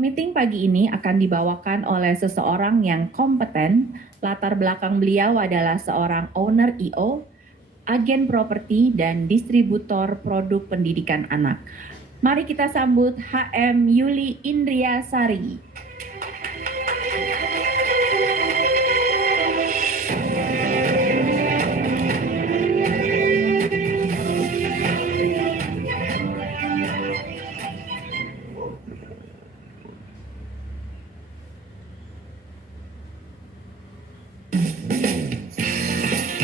Meeting pagi ini akan dibawakan oleh seseorang yang kompeten. Latar belakang beliau adalah seorang owner IO, agen properti, dan distributor produk pendidikan anak. Mari kita sambut HM Yuli Indriasari.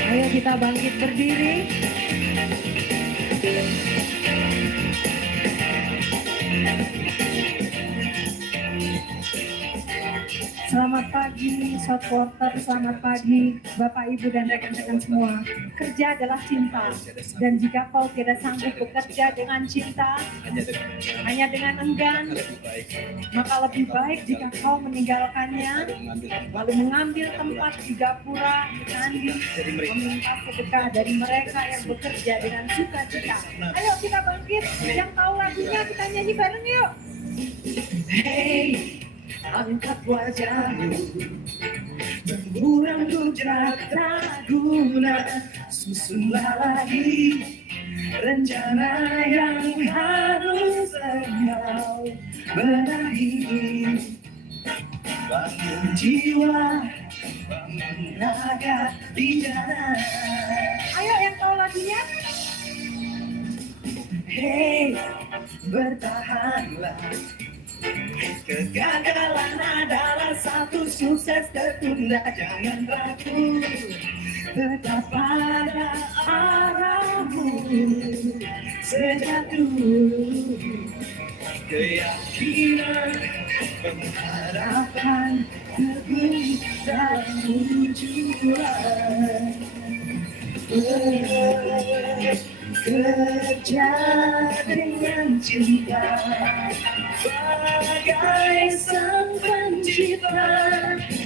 Ayo kita bangkit berdiri. Selamat pagi, supporter. Selamat pagi, Bapak, Ibu, dan rekan-rekan semua. Kerja adalah cinta, dan jika kau tidak sanggup bekerja dengan cinta, hanya dengan enggan, maka lebih baik jika kau meninggalkannya, lalu mengambil tempat di gapura, mandi, meminta sedekah dari mereka yang bekerja dengan sukacita. Ayo kita bangkit, yang tahu lagunya kita nyanyi bareng yuk. Hey, angkat wajahmu, berkurang gujrak tak guna, susunlah lagi rencana yang harus engkau benahi. Bangun jiwa, bangun raga di jalan. Ayo yang tahu lagunya. Hey, bertahanlah. Kegagalan adalah satu sukses tertunda. Jangan ragu, tetap pada arahmu. Sejatuh keyakinan, pengharapan, teguh dan tujuan. Bekerja dengan cinta, bagai sang pencipta,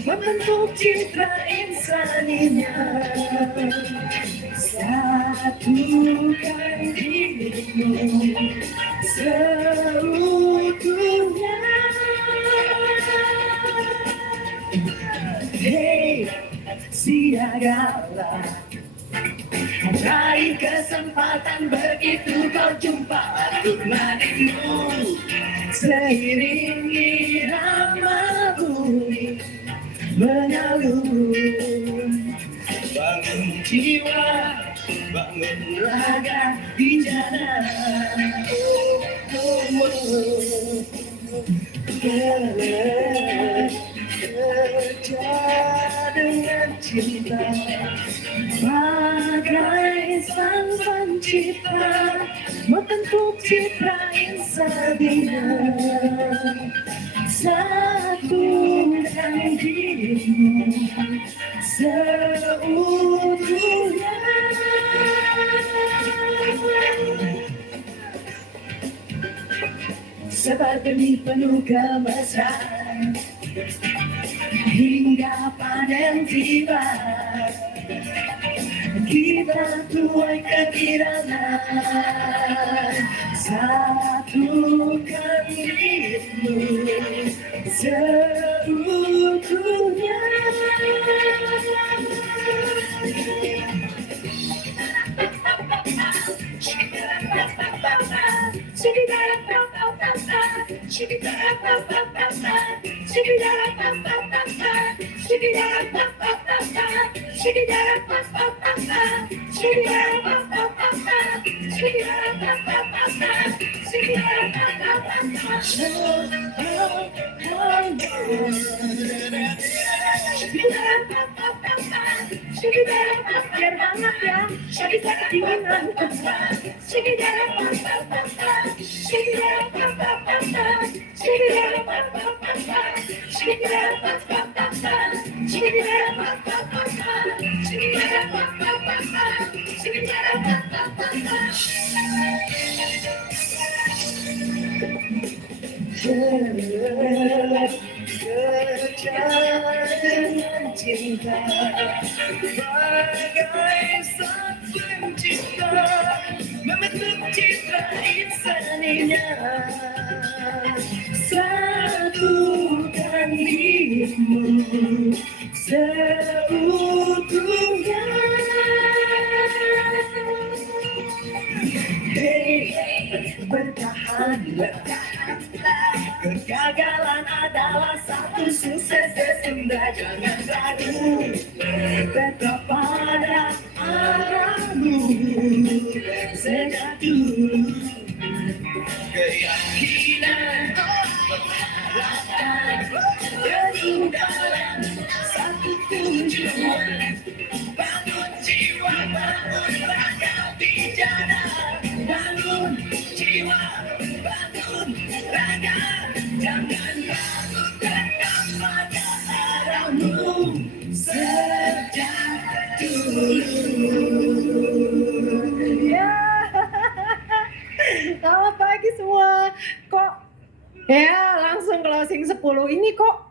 membentuk citra insaninya. Satukan dirimu seutuhnya. Hey, siagalah, cari kesempatan begitu kau jumpa aturlah dirimu, seiringi irama bumi mengalun. Bangun jiwa, bangun raga di jalan. Kerja dengan cinta, bagai sang pencipta, membentuk citra insaninya. Satukan dirimu seutuhnya. Sebar benih penuh kemesraan hingga panen tiba. Kita tuai kegirangan, satukan dirimu seutuhnya. Biar hangat ya, jadi kedinginan. Kerja dengan cinta, bagai sang pencipta, membentuk citra insaninya. Satu milikmu seutuhnya. Hey, bertahanlah. Kegagalan adalah satu sukses sesungguhnya. Jangan ragu, tetap pada arahmu. Sejak dulu keyakinan, harapan, kemudahan, satu tujuan. Bangun jiwa, bangun raga bicara. Bangun jiwa, bangun raga. Jangan ragu, tetap pada arahmu sejak dulu. Ya, selamat pagi semua. Kok ya langsung closing 10 ini kok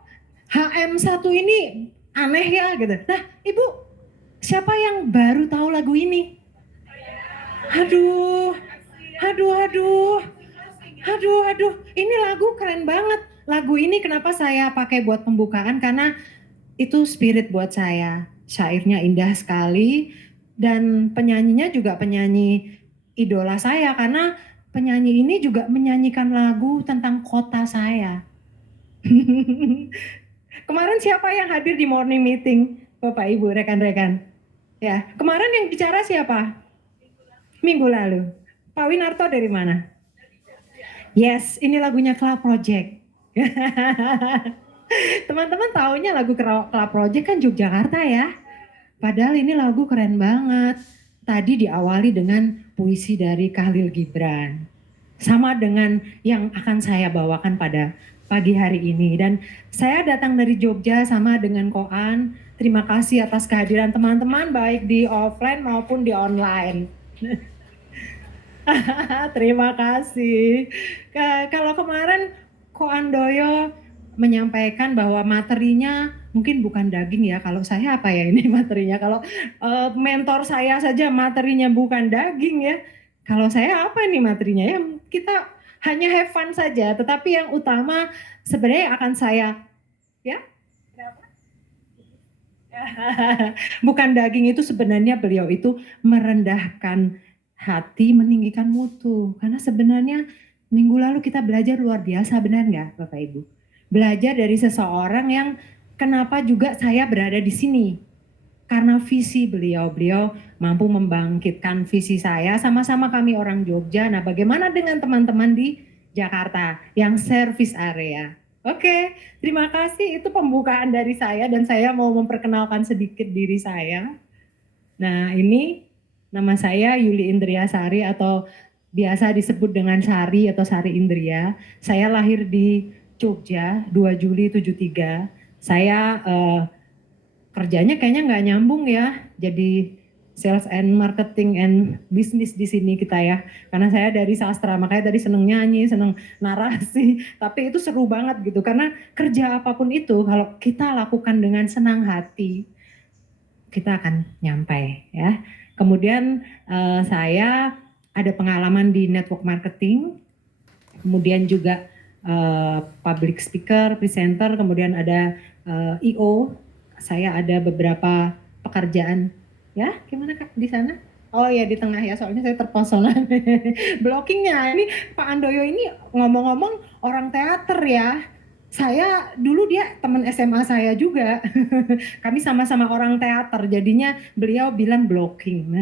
HM1 ini aneh ya gitu. Nah, Ibu, siapa yang baru tahu lagu ini? Aduh, ini lagu keren banget. Lagu ini kenapa saya pakai buat pembukaan? Karena itu spirit buat saya. Syairnya indah sekali dan penyanyinya juga penyanyi idola saya karena penyanyi ini juga menyanyikan lagu tentang kota saya. Kemarin siapa yang hadir di morning meeting, Bapak Ibu, rekan-rekan? Ya, kemarin yang bicara siapa? Minggu lalu. Pak Winarto dari mana? Yes, ini lagunya Club Project. Teman-teman taunya lagu Club Project kan Yogyakarta ya. Padahal ini lagu keren banget. Tadi diawali dengan puisi dari Khalil Gibran. Sama dengan yang akan saya bawakan pada pagi hari ini. Dan saya datang dari Jogja sama dengan Koan. Terima kasih atas kehadiran teman-teman baik di offline maupun di online. Terima kasih. Kalau kemarin Koan Doyo menyampaikan bahwa materinya mungkin bukan daging ya. Kalau saya apa ya ini materinya? Kalau mentor saya saja materinya bukan daging ya. Kalau saya apa nih materinya ya? Kita hanya have fun saja. Tetapi yang utama sebenarnya akan saya ya. Bukan daging itu sebenarnya beliau itu merendahkan hati, meninggikan mutu. Karena sebenarnya minggu lalu kita belajar luar biasa, benar nggak Bapak Ibu? Belajar dari seseorang yang kenapa juga saya berada di sini. Karena visi beliau mampu membangkitkan visi saya, sama-sama kami orang Jogja. Nah, bagaimana dengan teman-teman di Jakarta yang service area? Oke, terima kasih. Itu pembukaan dari saya dan saya mau memperkenalkan sedikit diri saya. Nah, ini nama saya Yuli Indriasari atau biasa disebut dengan Sari atau Sari Indria. Saya lahir di Jogja 2 Juli 73. Saya kerjanya kayaknya nggak nyambung ya, jadi sales and marketing and business di sini kita ya. Karena saya dari sastra, makanya tadi seneng nyanyi, seneng narasi. Tapi itu seru banget gitu, karena kerja apapun itu kalau kita lakukan dengan senang hati, kita akan nyampai ya. Kemudian saya ada pengalaman di network marketing, kemudian juga public speaker, presenter, kemudian ada IO. Saya ada beberapa pekerjaan. Ya, gimana Kak di sana? Oh ya di tengah ya, soalnya saya terpesona. Blockingnya, ini Pak Andoyo ini ngomong-ngomong orang teater ya. Saya dulu dia teman SMA saya juga. Kami sama-sama orang teater, jadinya beliau bilang blocking.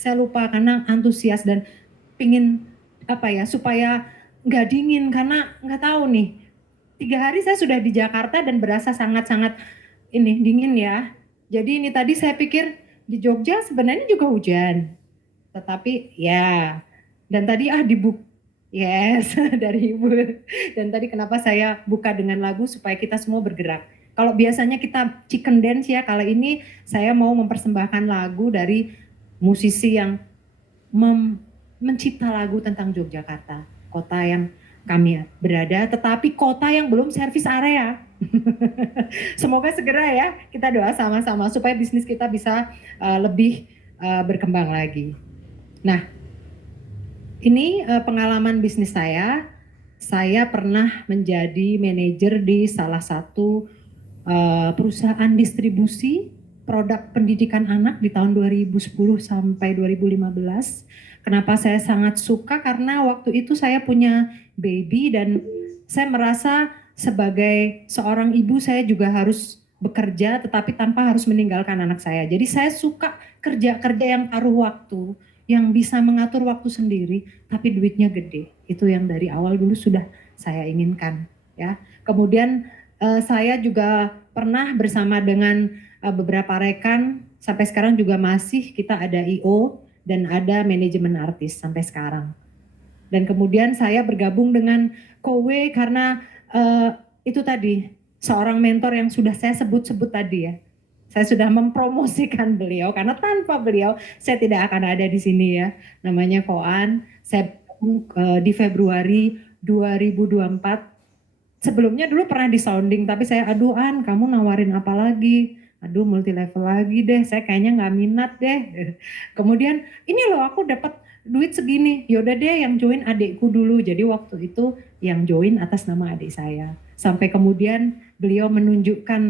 Saya lupa karena antusias dan pingin apa ya supaya nggak dingin karena nggak tahu nih. 3 hari saya sudah di Jakarta dan berasa sangat-sangat ini dingin ya. Jadi ini tadi saya pikir di Jogja sebenarnya juga hujan. Tetapi ya, dan tadi yes dari Ibu. Dan tadi kenapa saya buka dengan lagu supaya kita semua bergerak. Kalau biasanya kita chicken dance ya, kali ini saya mau mempersembahkan lagu dari musisi yang mencipta lagu tentang Yogyakarta, kota yang kami berada, tetapi kota yang belum servis area. Semoga segera ya kita doa sama-sama supaya bisnis kita bisa lebih berkembang lagi. Nah, ini pengalaman bisnis saya. Saya pernah menjadi manajer di salah satu perusahaan distribusi produk pendidikan anak di tahun 2010 sampai 2015. Kenapa saya sangat suka? Karena waktu itu saya punya baby dan saya merasa sebagai seorang ibu saya juga harus bekerja tetapi tanpa harus meninggalkan anak saya. Jadi saya suka kerja-kerja yang paruh waktu, yang bisa mengatur waktu sendiri tapi duitnya gede. Itu yang dari awal dulu sudah saya inginkan, ya. Kemudian saya juga pernah bersama dengan beberapa rekan, sampai sekarang juga masih kita ada I.O. dan ada manajemen artis sampai sekarang. Dan kemudian saya bergabung dengan Kowe karena itu tadi, seorang mentor yang sudah saya sebut-sebut tadi ya. Saya sudah mempromosikan beliau karena tanpa beliau saya tidak akan ada di sini ya. Namanya Koan. Saya di Februari 2024. Sebelumnya dulu pernah di sounding, tapi saya aduh An, kamu nawarin apa lagi? Aduh multi level lagi deh, saya kayaknya nggak minat deh. Kemudian ini loh aku dapat duit segini, yaudah deh yang join adikku dulu. Jadi waktu itu yang join atas nama adik saya. Sampai kemudian beliau menunjukkan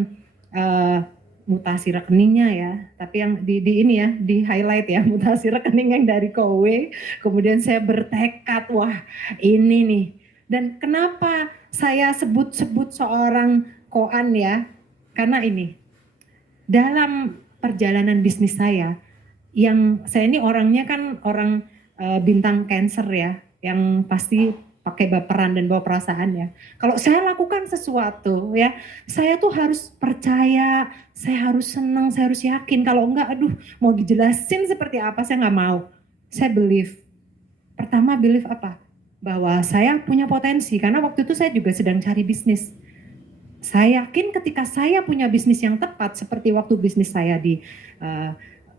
mutasi rekeningnya ya, tapi yang di ini ya, di highlight ya mutasi rekening yang dari Kowe. Kemudian saya bertekad, wah ini nih. Dan kenapa saya sebut-sebut seorang Koan ya, karena ini, dalam perjalanan bisnis saya, yang saya ini orangnya kan orang bintang Cancer ya, yang pasti pakai baperan dan bawa perasaan ya. Kalau saya lakukan sesuatu ya, saya tuh harus percaya, saya harus senang, saya harus yakin. Kalau enggak, aduh mau dijelasin seperti apa, saya nggak mau. Saya believe. Pertama believe apa? Bahwa saya punya potensi, karena waktu itu saya juga sedang cari bisnis. Saya yakin ketika saya punya bisnis yang tepat, seperti waktu bisnis saya di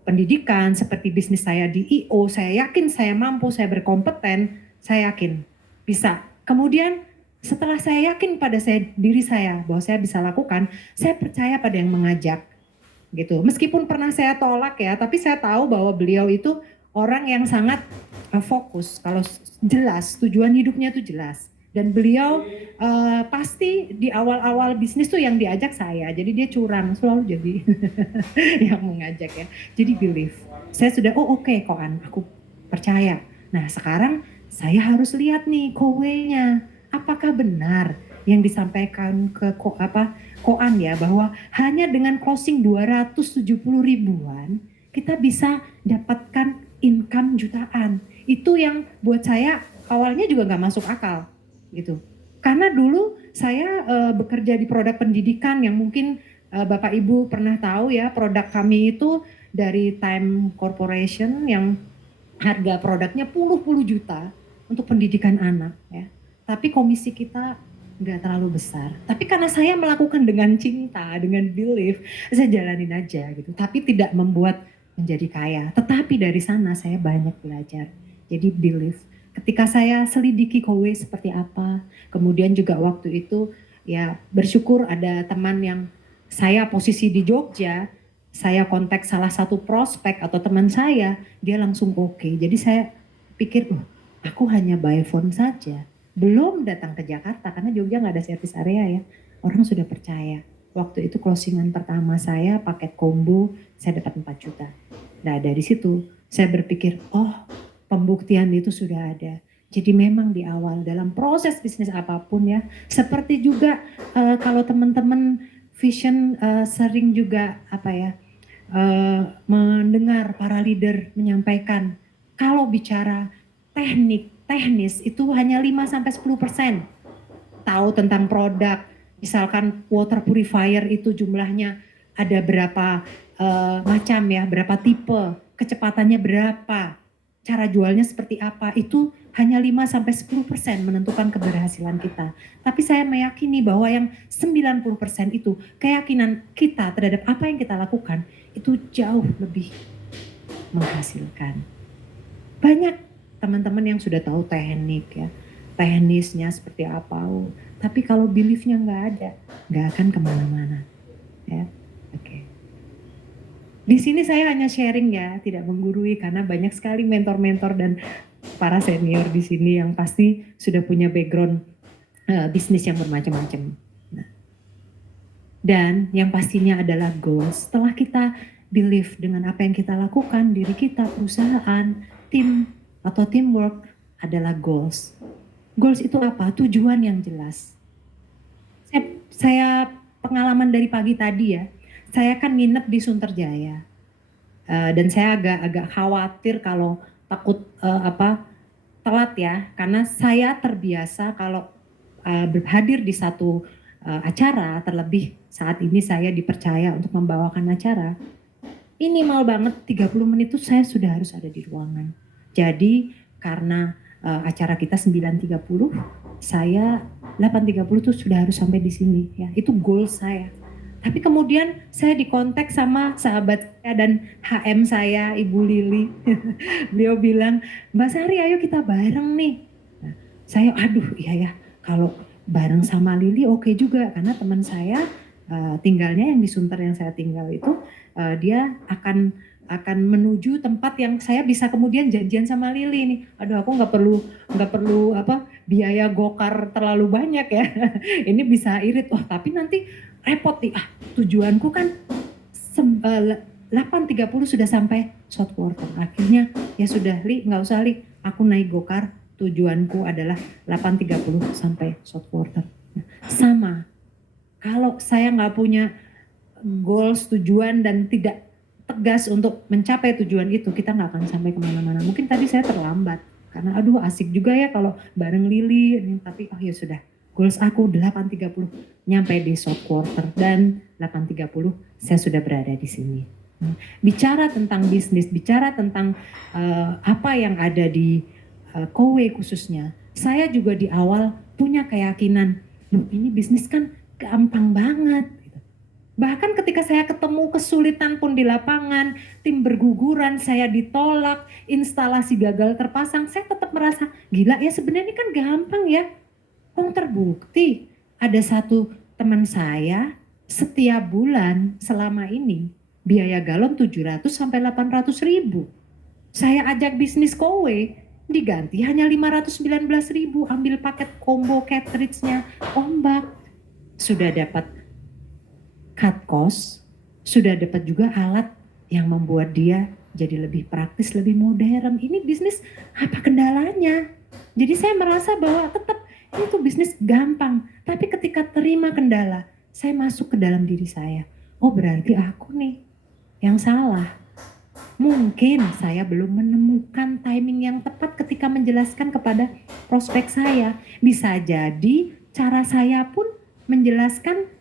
pendidikan, seperti bisnis saya di I.O, saya yakin saya mampu, saya berkompeten, saya yakin bisa. Kemudian setelah saya yakin pada diri saya bahwa saya bisa lakukan, saya percaya pada yang mengajak gitu. Meskipun pernah saya tolak ya, tapi saya tahu bahwa beliau itu orang yang sangat fokus, kalau jelas tujuan hidupnya itu jelas. Dan beliau pasti di awal-awal bisnis tuh yang diajak saya, jadi dia curang selalu jadi yang mengajak ya. Jadi believe. Saya sudah oke, Koan, aku percaya. Nah sekarang saya harus lihat nih Kowe-nya, apakah benar yang disampaikan ke Koan ya, bahwa hanya dengan closing 270 ribuan kita bisa dapatkan income jutaan. Itu yang buat saya awalnya juga nggak masuk akal gitu. Karena dulu saya bekerja di produk pendidikan yang mungkin Bapak Ibu pernah tahu ya, produk kami itu dari Time Corporation yang harga produknya puluh-puluh juta untuk pendidikan anak ya. Tapi komisi kita nggak terlalu besar. Tapi karena saya melakukan dengan cinta, dengan belief, saya jalanin aja gitu. Tapi tidak membuat menjadi kaya. Tetapi dari sana saya banyak belajar. Jadi belief. Ketika saya selidiki Kowe seperti apa, kemudian juga waktu itu ya bersyukur ada teman yang saya posisi di Jogja, saya kontak salah satu prospek atau teman saya, dia langsung oke. Jadi saya pikir, aku hanya by phone saja, belum datang ke Jakarta karena Jogja nggak ada service area ya. Orang sudah percaya. Waktu itu closingan pertama saya paket combo, saya dapat 4 juta. Nah dari situ saya berpikir, oh pembuktian itu sudah ada. Jadi memang di awal dalam proses bisnis apapun ya, seperti juga kalau teman-teman vision sering juga apa ya, mendengar para leader menyampaikan, kalau bicara teknis itu hanya 5-10% tahu tentang produk. Misalkan water purifier itu jumlahnya ada berapa macam ya, berapa tipe, kecepatannya berapa, cara jualnya seperti apa, itu hanya 5-10% menentukan keberhasilan kita. Tapi saya meyakini bahwa yang 90% itu keyakinan kita terhadap apa yang kita lakukan itu jauh lebih menghasilkan. Banyak teman-teman yang sudah tahu teknik ya, teknisnya seperti apa, tapi kalau beliefnya nggak ada, nggak akan kemana-mana. Ya, oke. Di sini saya hanya sharing ya, tidak menggurui karena banyak sekali mentor-mentor dan para senior di sini yang pasti sudah punya background bisnis yang bermacam-macam. Nah, Dan yang pastinya adalah goals. Setelah kita believe dengan apa yang kita lakukan, diri kita, perusahaan, tim atau teamwork adalah goals. Goals itu apa? Tujuan yang jelas. Saya pengalaman dari pagi tadi ya, saya kan nginep di Sunterjaya. Dan saya agak khawatir kalau takut telat ya, karena saya terbiasa kalau hadir di satu acara, terlebih saat ini saya dipercaya untuk membawakan acara, minimal banget 30 menit itu saya sudah harus ada di ruangan. Jadi karena acara kita 9.30, saya 8.30 tuh sudah harus sampai di sini ya. Itu goal saya. Tapi kemudian saya dikontak sama sahabat saya dan HM saya, Ibu Lili. Beliau bilang, Mbak Sari ayo kita bareng nih. Nah, saya aduh iya ya, kalau bareng sama Lili oke juga, karena teman saya tinggalnya yang di Sunter yang saya tinggal itu, dia akan menuju tempat yang saya bisa kemudian janjian sama Lili nih. Aduh aku nggak perlu biaya gokar terlalu banyak ya. Ini bisa irit. Wah tapi nanti repot nih. Tujuanku kan 8.30 sudah sampai short quarter. Akhirnya ya sudah Li, nggak usah Li. Aku naik gokar. Tujuanku adalah 8.30 sampai short quarter. Nah, sama. Kalau saya nggak punya goals, tujuan dan tidak tegas untuk mencapai tujuan itu, kita nggak akan sampai kemana-mana. Mungkin tadi saya terlambat karena aduh asik juga ya kalau bareng Lili, tapi oh ya sudah, goals aku 8.30 nyampe di short quarter dan 8.30 saya sudah berada di sini. Bicara tentang bisnis, bicara tentang apa yang ada di Kowe khususnya, saya juga di awal punya keyakinan, ini bisnis kan gampang banget. Bahkan ketika saya ketemu kesulitan pun di lapangan, tim berguguran, saya ditolak, instalasi gagal terpasang, saya tetap merasa gila ya sebenarnya kan gampang ya. Terbukti ada satu teman saya setiap bulan selama ini biaya galon 700 sampai 800 ribu. Saya ajak bisnis Kowe, diganti hanya 519 ribu, ambil paket combo cartridge-nya ombak. Sudah dapat cut cost, sudah dapat juga alat yang membuat dia jadi lebih praktis, lebih modern. Ini bisnis apa kendalanya? Jadi saya merasa bahwa tetap itu bisnis gampang, tapi ketika terima kendala, saya masuk ke dalam diri saya. Oh berarti aku nih yang salah. Mungkin saya belum menemukan timing yang tepat ketika menjelaskan kepada prospek saya. Bisa jadi cara saya pun menjelaskan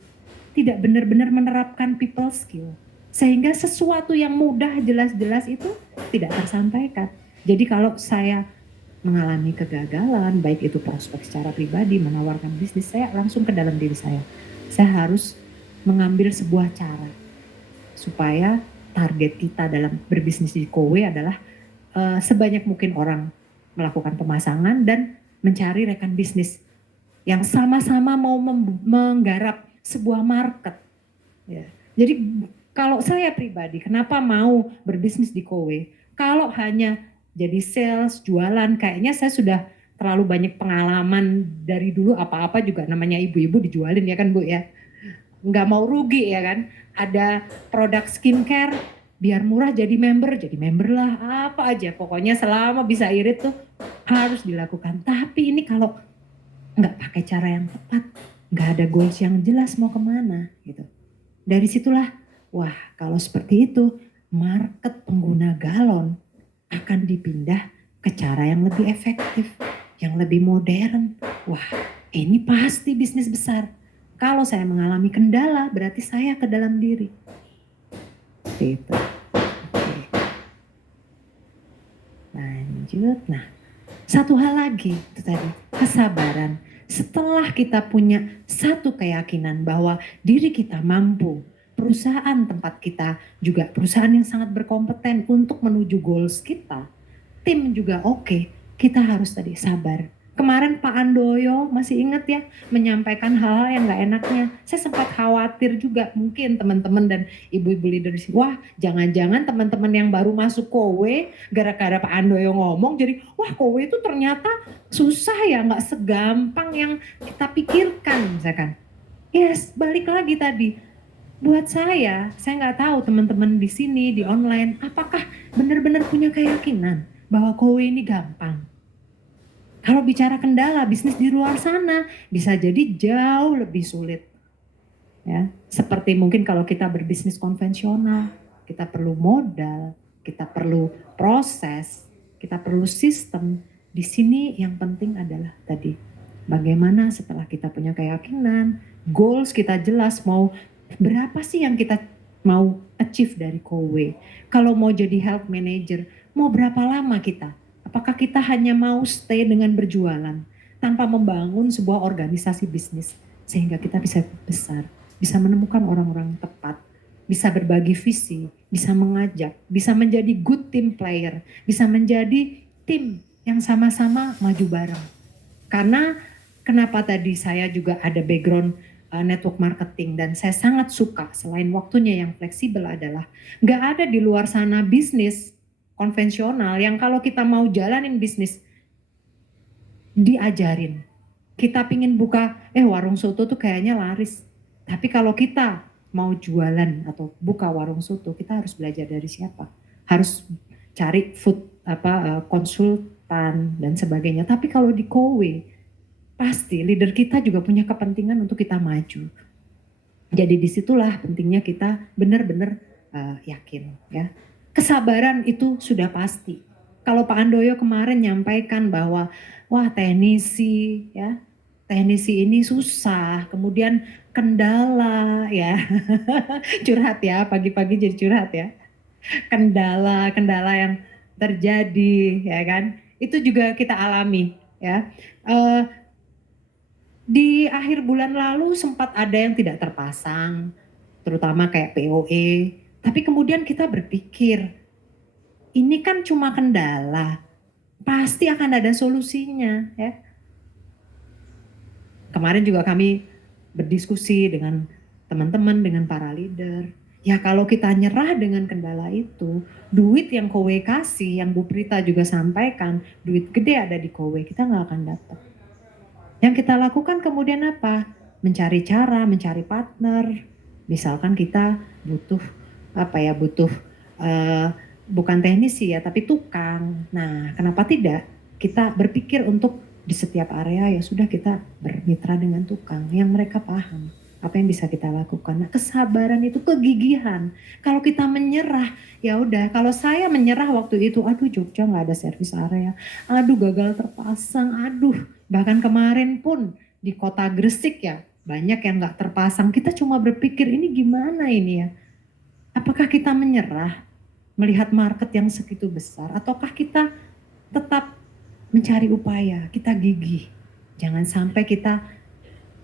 tidak benar-benar menerapkan people skill. Sehingga sesuatu yang mudah jelas-jelas itu tidak tersampaikan. Jadi kalau saya mengalami kegagalan, baik itu prospek secara pribadi, menawarkan bisnis, saya langsung ke dalam diri saya. Saya harus mengambil sebuah cara supaya target kita dalam berbisnis di Kowe adalah sebanyak mungkin orang melakukan pemasangan dan mencari rekan bisnis yang sama-sama mau menggarap sebuah market. Ya. Jadi kalau saya pribadi, kenapa mau berbisnis di Kowe? Kalau hanya jadi sales, jualan, kayaknya saya sudah terlalu banyak pengalaman dari dulu, apa-apa juga namanya ibu-ibu dijualin ya kan Bu ya. Nggak mau rugi ya kan. Ada produk skincare, biar murah jadi member lah, apa aja. Pokoknya selama bisa irit tuh harus dilakukan. Tapi ini kalau nggak pakai cara yang tepat, nggak ada goals yang jelas mau kemana gitu. Dari situlah, wah kalau seperti itu market pengguna galon akan dipindah ke cara yang lebih efektif, yang lebih modern. Wah ini pasti bisnis besar. Kalau saya mengalami kendala berarti saya ke dalam diri. Gitu. Oke. Lanjut, nah satu hal lagi itu tadi, kesabaran. Setelah kita punya satu keyakinan bahwa diri kita mampu, perusahaan tempat kita juga perusahaan yang sangat berkompeten untuk menuju goals kita, tim juga oke, kita harus tadi sabar. Kemarin Pak Andoyo masih ingat ya menyampaikan hal-hal yang gak enaknya. Saya sempat khawatir juga mungkin teman-teman dan ibu-ibu leader di sini. Wah jangan-jangan teman-teman yang baru masuk Kowe gara-gara Pak Andoyo ngomong jadi wah Kowe itu ternyata susah ya, gak segampang yang kita pikirkan misalkan. Yes, balik lagi tadi. Buat saya nggak tahu teman-teman di sini, di online, apakah benar-benar punya keyakinan bahwa kowe ini gampang. Kalau bicara kendala bisnis di luar sana, bisa jadi jauh lebih sulit. Ya, seperti mungkin kalau kita berbisnis konvensional, kita perlu modal, kita perlu proses, kita perlu sistem. Di sini yang penting adalah tadi, bagaimana setelah kita punya keyakinan, goals kita jelas, mau berapa sih yang kita mau achieve dari Kowe. Kalau mau jadi health manager, mau berapa lama kita? Apakah kita hanya mau stay dengan berjualan tanpa membangun sebuah organisasi bisnis sehingga kita bisa besar, bisa menemukan orang-orang tepat, bisa berbagi visi, bisa mengajak, bisa menjadi good team player, bisa menjadi tim yang sama-sama maju bareng. Karena kenapa tadi saya juga ada background network marketing dan saya sangat suka selain waktunya yang fleksibel adalah nggak ada di luar sana bisnis konvensional yang kalau kita mau jalanin bisnis diajarin. Kita pingin buka, warung soto tuh kayaknya laris. Tapi kalau kita mau jualan atau buka warung soto, kita harus belajar dari siapa? Harus cari konsultan dan sebagainya. Tapi kalau di Kowe, pasti leader kita juga punya kepentingan untuk kita maju. Jadi disitulah pentingnya kita benar-benar yakin, ya. Kesabaran itu sudah pasti. Kalau Pak Handoyo kemarin nyampaikan bahwa wah teknisi ya, teknisi ini susah, kemudian kendala ya. Curhat ya, pagi-pagi jadi curhat ya. Kendala-kendala yang terjadi ya kan. Itu juga kita alami ya. Di akhir bulan lalu sempat ada yang tidak terpasang, terutama kayak POE. Tapi kemudian kita berpikir, ini kan cuma kendala, pasti akan ada solusinya ya. Kemarin juga kami berdiskusi dengan teman-teman, dengan para leader. Ya kalau kita nyerah dengan kendala itu, duit yang Kowe kasih, yang Bu Prita juga sampaikan, duit gede ada di Kowe, kita nggak akan dapat. Yang kita lakukan kemudian apa? Mencari cara, mencari partner. Misalkan kita butuh butuh bukan teknisi ya, tapi tukang. Nah, kenapa tidak? Kita berpikir untuk di setiap area ya sudah kita bermitra dengan tukang yang mereka paham apa yang bisa kita lakukan. Nah, kesabaran itu kegigihan. Kalau kita menyerah, ya udah. Kalau saya menyerah waktu itu, aduh Jogja nggak ada servis area, aduh gagal terpasang, aduh. Bahkan kemarin pun di kota Gresik ya banyak yang nggak terpasang. Kita cuma berpikir ini gimana ini ya? Apakah kita menyerah melihat market yang segitu besar, ataukah kita tetap mencari upaya, kita gigih. Jangan sampai kita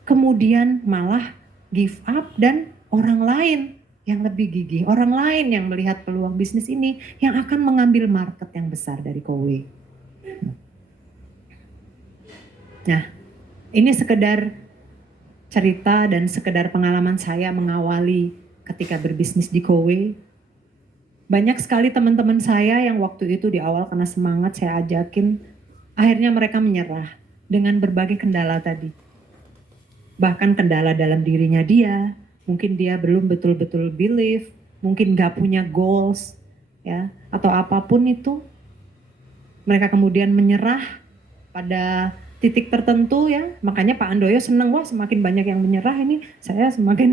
kemudian malah give up dan orang lain yang lebih gigih, orang lain yang melihat peluang bisnis ini yang akan mengambil market yang besar dari Kowe. Nah, ini sekedar cerita dan sekedar pengalaman saya mengawali ketika berbisnis di Kowe. Banyak sekali teman-teman saya yang waktu itu di awal kena semangat saya ajakin, akhirnya mereka menyerah dengan berbagai kendala tadi. Bahkan kendala dalam dirinya dia, mungkin dia belum betul-betul believe, mungkin gak punya goals, ya, atau apapun itu. Mereka kemudian menyerah pada titik tertentu ya, makanya Pak Handoyo senang, wah semakin banyak yang menyerah ini, saya semakin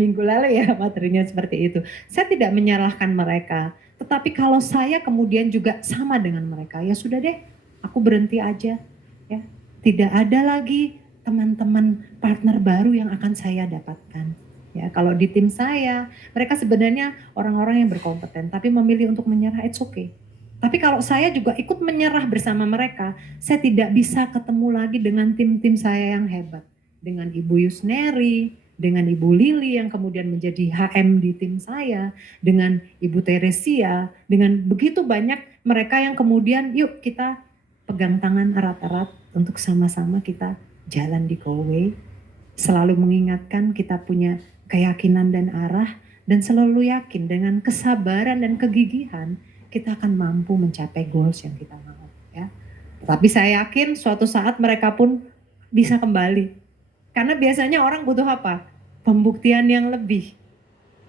minggu lalu ya materinya seperti itu. Saya tidak menyalahkan mereka, tetapi kalau saya kemudian juga sama dengan mereka, ya sudah deh, aku berhenti aja, ya, tidak ada lagi teman-teman partner baru yang akan saya dapatkan. Ya, kalau di tim saya, mereka sebenarnya orang-orang yang berkompeten, tapi memilih untuk menyerah, it's okay. Tapi kalau saya juga ikut menyerah bersama mereka, saya tidak bisa ketemu lagi dengan tim-tim saya yang hebat. Dengan Ibu Yusneri, dengan Ibu Lili yang kemudian menjadi HM di tim saya, dengan Ibu Teresia, dengan begitu banyak mereka yang kemudian yuk kita pegang tangan erat-erat untuk sama-sama kita jalan di Kowe, selalu mengingatkan kita punya keyakinan dan arah, dan selalu yakin dengan kesabaran dan kegigihan kita akan mampu mencapai goals yang kita mau ya. Tapi saya yakin suatu saat mereka pun bisa kembali. Karena biasanya orang butuh apa? pembuktian yang lebih.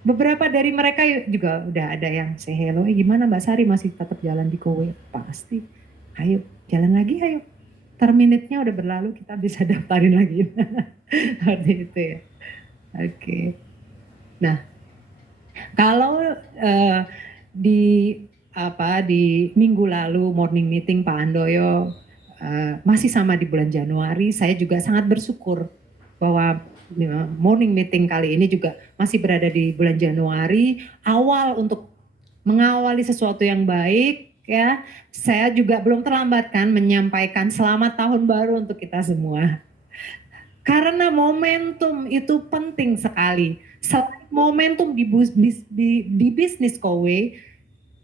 Beberapa dari mereka juga udah ada yang say hello, gimana Mbak Sari masih tetap jalan di Kowe? Pasti, ayo jalan lagi ayo. Terminitnya udah berlalu, kita bisa daftarin lagi. Seperti itu ya. Oke. Nah, kalau di di minggu lalu morning meeting Pak Handoyo masih sama di bulan Januari, saya juga sangat bersyukur bahwa morning meeting kali ini juga masih berada di bulan Januari, awal untuk mengawali sesuatu yang baik ya. Saya juga belum terlambat kan menyampaikan selamat tahun baru untuk kita semua. Karena momentum itu penting sekali. Selain momentum di bisnis Kowe,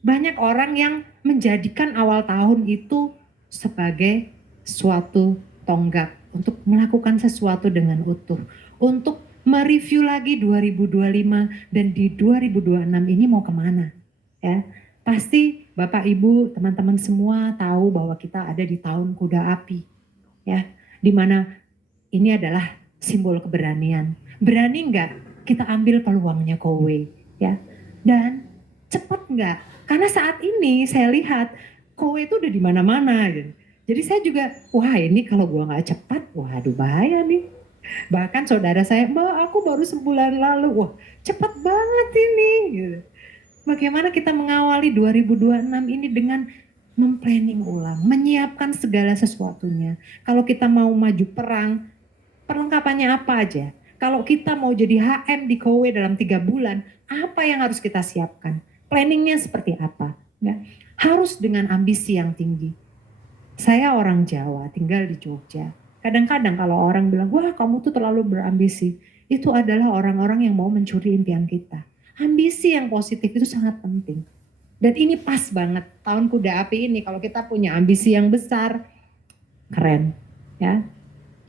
banyak orang yang menjadikan awal tahun itu sebagai suatu tonggak untuk melakukan sesuatu dengan utuh. Untuk mereview lagi 2025 dan di 2026 ini mau kemana. Ya, pasti Bapak Ibu teman-teman semua tahu bahwa kita ada di tahun kuda api. Ya, dimana ini adalah simbol keberanian. Berani nggak kita ambil peluangnya Kowe, ya? Dan cepat nggak? Karena saat ini saya lihat Kowe itu udah di mana-mana. Gitu. Jadi saya juga, wah ini kalau gua nggak cepat, waduh bahaya nih. Bahkan saudara saya, Mbak aku baru sebulan lalu, wah cepat banget ini. Gitu. Bagaimana kita mengawali 2026 ini dengan memplanning ulang, menyiapkan segala sesuatunya. Kalau kita mau maju perang, perlengkapannya apa aja? Kalau kita mau jadi HM di Kowe dalam 3 bulan, apa yang harus kita siapkan? Planningnya seperti apa? Ya, harus dengan ambisi yang tinggi. Saya orang Jawa, tinggal di Jogja. Kadang-kadang kalau orang bilang, wah kamu tuh terlalu berambisi, itu adalah orang-orang yang mau mencuri impian kita. Ambisi yang positif itu sangat penting. Dan ini pas banget tahun kuda api ini, kalau kita punya ambisi yang besar, keren ya.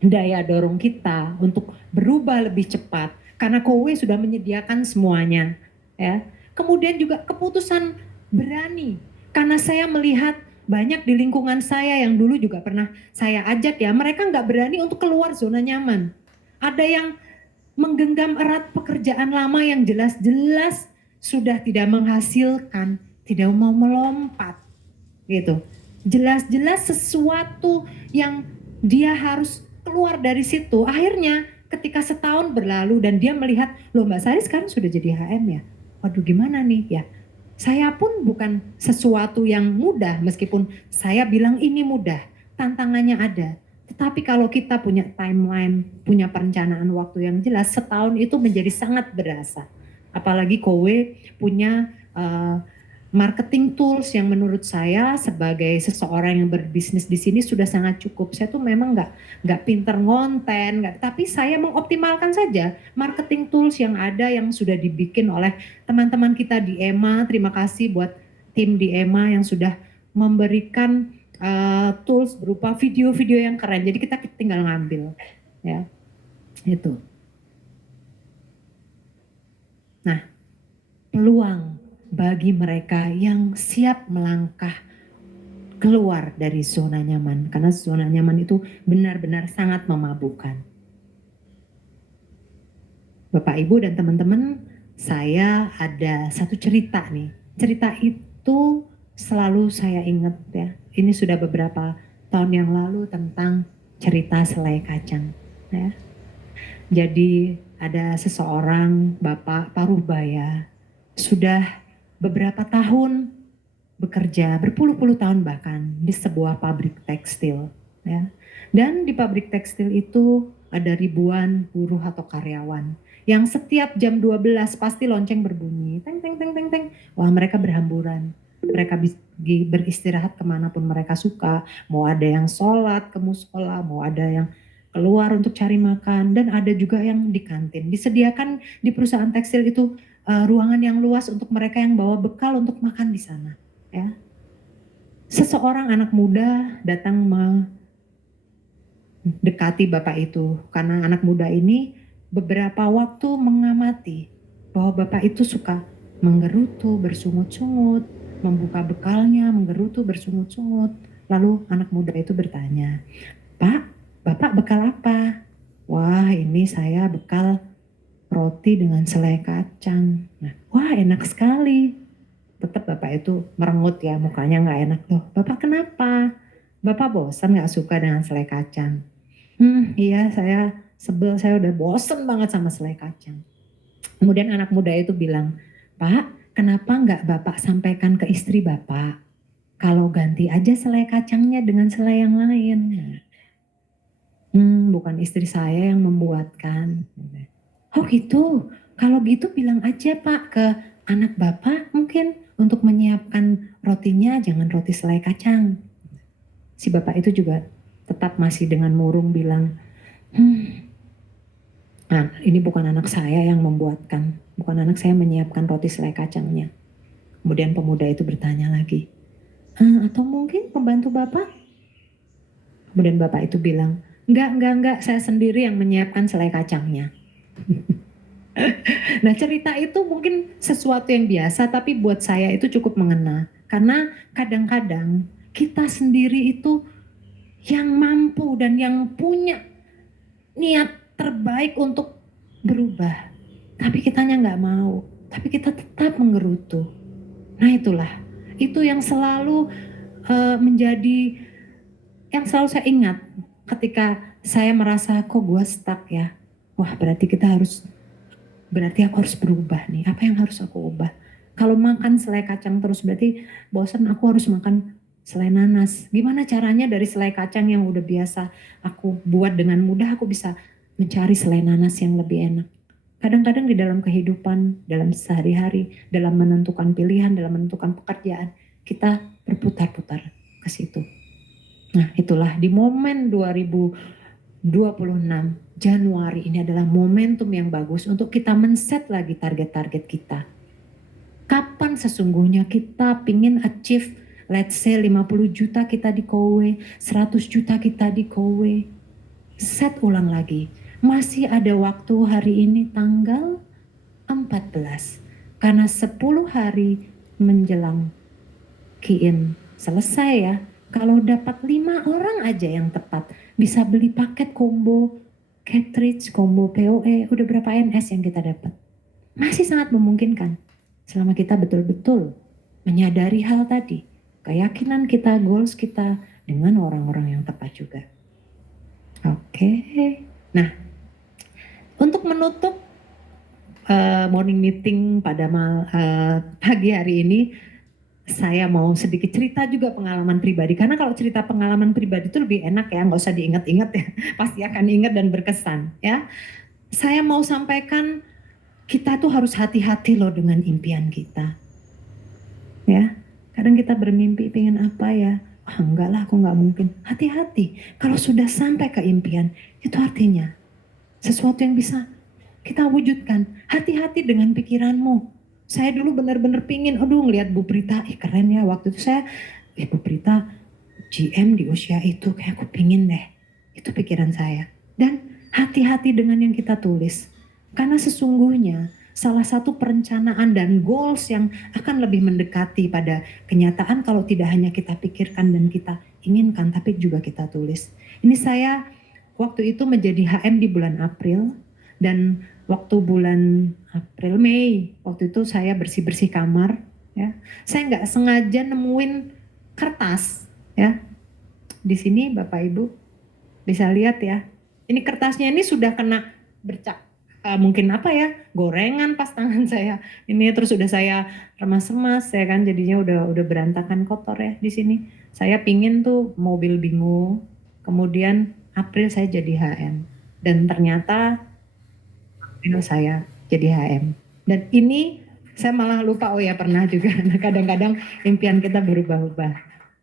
Daya dorong kita untuk berubah lebih cepat karena Kowe sudah menyediakan semuanya ya. Kemudian juga keputusan berani karena saya melihat banyak di lingkungan saya yang dulu juga pernah saya ajak ya, mereka nggak berani untuk keluar zona nyaman. Ada yang menggenggam erat pekerjaan lama yang jelas-jelas sudah tidak menghasilkan, tidak mau melompat gitu. Jelas-jelas sesuatu yang dia harus keluar dari situ. Akhirnya ketika setahun berlalu dan dia melihat, loh Mbak Sari sekarang sudah jadi HM ya. Waduh gimana nih ya. Saya pun bukan sesuatu yang mudah meskipun saya bilang ini mudah. Tantangannya ada. Tetapi kalau kita punya timeline, punya perencanaan waktu yang jelas, setahun itu menjadi sangat berasa. Apalagi Kowe punya marketing tools yang menurut saya sebagai seseorang yang berbisnis di sini sudah sangat cukup. Saya tuh memang nggak pinter ngonten, tapi saya mengoptimalkan saja marketing tools yang ada yang sudah dibikin oleh teman-teman kita di EMA. Terima kasih buat tim di EMA yang sudah memberikan tools berupa video-video yang keren. Jadi kita tinggal ngambil, ya itu. Nah, peluang bagi mereka yang siap melangkah keluar dari zona nyaman, karena zona nyaman itu benar-benar sangat memabukkan. Bapak Ibu dan teman-teman, saya ada satu cerita nih. Cerita itu selalu saya ingat ya. Ini sudah beberapa tahun yang lalu tentang cerita selai kacang. Ya. Jadi ada seseorang Bapak Parubaya sudah beberapa tahun bekerja, berpuluh-puluh tahun bahkan di sebuah pabrik tekstil. Ya. Dan di pabrik tekstil itu ada ribuan buruh atau karyawan yang setiap jam 12 pasti lonceng berbunyi. Teng, teng, teng, teng, teng. Wah mereka berhamburan. Mereka beristirahat kemanapun mereka suka. Mau ada yang sholat ke musola, mau ada yang keluar untuk cari makan, dan ada juga yang di kantin. Disediakan di perusahaan tekstil itu ruangan yang luas untuk mereka yang bawa bekal untuk makan di sana. Ya. Seseorang anak muda datang mendekati bapak itu karena anak muda ini beberapa waktu mengamati bahwa bapak itu suka menggerutu, bersungut-sungut, membuka bekalnya, menggerutu, bersungut-sungut. Lalu anak muda itu bertanya, Pak, Bapak bekal apa? Wah ini saya bekal roti dengan selai kacang. Nah, wah enak sekali. Tetap Bapak itu merengut ya, mukanya nggak enak loh. Bapak kenapa? Bapak bosan nggak suka dengan selai kacang? Iya saya sebel, saya udah bosen banget sama selai kacang. Kemudian anak muda itu bilang, Pak, kenapa nggak Bapak sampaikan ke istri Bapak? Kalau ganti aja selai kacangnya dengan selai yang lain. Bukan istri saya yang membuatkan. Oh gitu, kalau gitu bilang aja Pak ke anak Bapak mungkin untuk menyiapkan rotinya jangan roti selai kacang. Si Bapak itu juga tetap masih dengan murung bilang, nah, ini bukan anak saya yang membuatkan, bukan anak saya menyiapkan roti selai kacangnya. Kemudian pemuda itu bertanya lagi, atau mungkin pembantu Bapak? Kemudian Bapak itu bilang, enggak, saya sendiri yang menyiapkan selai kacangnya. Nah cerita itu mungkin sesuatu yang biasa, tapi buat saya itu cukup mengena. Karena kadang-kadang kita sendiri itu yang mampu dan yang punya niat terbaik untuk berubah. Tapi kitanya nggak mau, tapi kita tetap menggerutu. Nah itulah, itu yang selalu menjadi, yang selalu saya ingat ketika saya merasa kok gue stuck ya. Wah berarti aku harus berubah nih. Apa yang harus aku ubah? Kalau makan selai kacang terus berarti bosan, aku harus makan selai nanas. Gimana caranya dari selai kacang yang udah biasa aku buat dengan mudah, aku bisa mencari selai nanas yang lebih enak. Kadang-kadang di dalam kehidupan, dalam sehari-hari, dalam menentukan pilihan, dalam menentukan pekerjaan, kita berputar-putar ke situ. Nah itulah di momen 2026 Januari ini adalah momentum yang bagus untuk kita men-set lagi target-target kita. Kapan sesungguhnya kita pingin achieve, let's say 50 juta kita di Kowe, 100 juta kita di Kowe. Set ulang lagi. Masih ada waktu hari ini tanggal 14. Karena 10 hari menjelang Kiin selesai ya. Kalau dapat 5 orang aja yang tepat, bisa beli paket combo cartridge, combo PoE, udah berapa NS yang kita dapat. Masih sangat memungkinkan selama kita betul-betul menyadari hal tadi, keyakinan kita, goals kita dengan orang-orang yang tepat juga. Oke. Nah, untuk menutup morning meeting pada pagi hari ini, saya mau sedikit cerita juga pengalaman pribadi. Karena kalau cerita pengalaman pribadi itu lebih enak ya, nggak usah diingat-ingat ya. Pasti akan ingat dan berkesan ya. Saya mau sampaikan, kita tuh harus hati-hati loh dengan impian kita. Ya, kadang kita bermimpi pengen apa ya. Enggak lah, aku nggak mungkin. Hati-hati, kalau sudah sampai ke impian, itu artinya sesuatu yang bisa kita wujudkan. Hati-hati dengan pikiranmu. Saya dulu benar-benar pingin, ngelihat Bu Prita, keren ya waktu itu saya, Bu Prita GM di usia itu, kayak aku pingin deh. Itu pikiran saya. Dan hati-hati dengan yang kita tulis. Karena sesungguhnya salah satu perencanaan dan goals yang akan lebih mendekati pada kenyataan kalau tidak hanya kita pikirkan dan kita inginkan, tapi juga kita tulis. Ini saya waktu itu menjadi HM di bulan April, dan waktu bulan April, Mei, waktu itu saya bersih-bersih kamar, ya. Saya nggak sengaja nemuin kertas, ya. Di sini Bapak Ibu bisa lihat ya. Ini kertasnya ini sudah kena bercak, mungkin apa ya, gorengan pas tangan saya. Ini terus sudah saya remas-remas, ya kan, jadinya udah berantakan, kotor ya di sini. Saya pingin tuh mobil bingung. Kemudian April saya jadi HM, dan ternyata saya jadi HM. Dan ini saya malah lupa, pernah juga. Kadang-kadang impian kita berubah-ubah.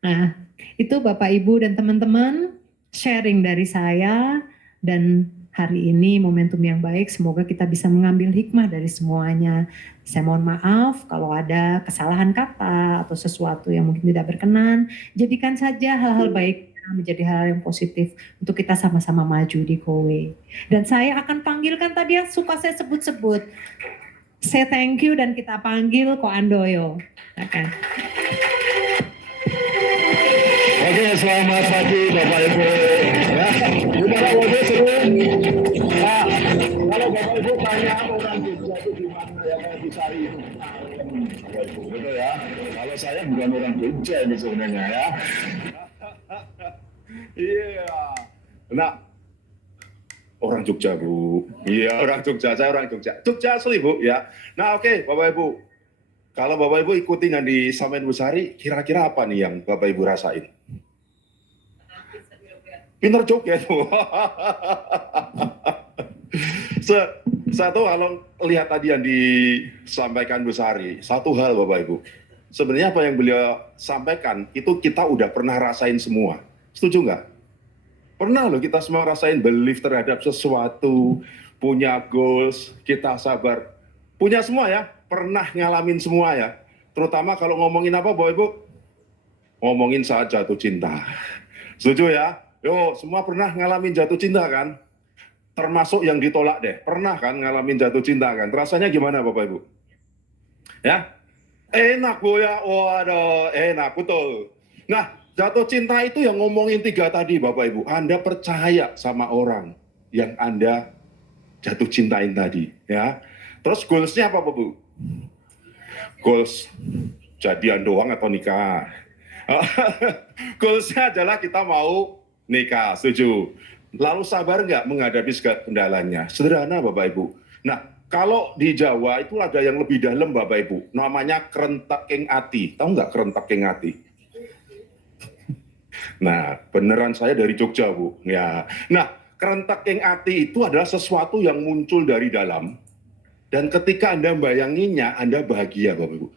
Nah, itu Bapak Ibu dan teman-teman, sharing dari saya, dan hari ini momentum yang baik, semoga kita bisa mengambil hikmah dari semuanya. Saya mohon maaf kalau ada kesalahan kata atau sesuatu yang mungkin tidak berkenan. Jadikan saja hal-hal baik menjadi hal yang positif untuk kita sama-sama maju di Kowe. Dan saya akan panggilkan tadi yang suka saya sebut-sebut. Say thank you dan kita panggil Ko Andoyo. Oke. Oke, selamat pagi Bapak Ibu. Ya, gimana wajah seru? Nah, kalau Bapak Ibu tanya orang Jogja itu di mana ya kayak di Sari itu. Bapak Ibu, betul ya. Kalau saya bukan orang Jogja ini sebenarnya ya. Iya. Nah, orang Jogja, Bu. Iya, orang Jogja. Saya orang Jogja. Jogja asli, Bu, ya. Nah, oke, Bapak Ibu. Kalau Bapak Ibu ikuti yang disampaikan Bu Sari, kira-kira apa nih yang Bapak Ibu rasain? Pinter joget, Bu. Satu kalau lihat tadi yang disampaikan Bu Sari, satu hal Bapak Ibu. Sebenarnya apa yang beliau sampaikan, itu kita udah pernah rasain semua. Setuju nggak? Pernah loh kita semua rasain belief terhadap sesuatu, punya goals, kita sabar. Punya semua ya, pernah ngalamin semua ya. Terutama kalau ngomongin apa Bapak Ibu? Ngomongin saat jatuh cinta. Setuju ya? Yo, semua pernah ngalamin jatuh cinta kan? Termasuk yang ditolak deh. Pernah kan ngalamin jatuh cinta kan? Rasanya gimana Bapak Ibu? Ya? Enak Bu ya? Waduh, enak, betul. Nah, jatuh cinta itu yang ngomongin 3 tadi Bapak Ibu. Anda percaya sama orang yang Anda jatuh cintain tadi. Ya. Terus goals-nya apa Bapak Ibu? Goals jadian doang atau nikah? Goals-nya adalah kita mau nikah, setuju. Lalu sabar nggak menghadapi segala kendalanya? Sederhana Bapak Ibu. Nah, kalau di Jawa itu ada yang lebih dalam Bapak Ibu. Namanya kerenteking ati. Tahu nggak kerenteking ati? Nah, beneran saya dari Jogja, Bu. Ya. Nah, kerenteking ati itu adalah sesuatu yang muncul dari dalam. Dan ketika Anda bayanginnya, Anda bahagia, Bapak Ibu.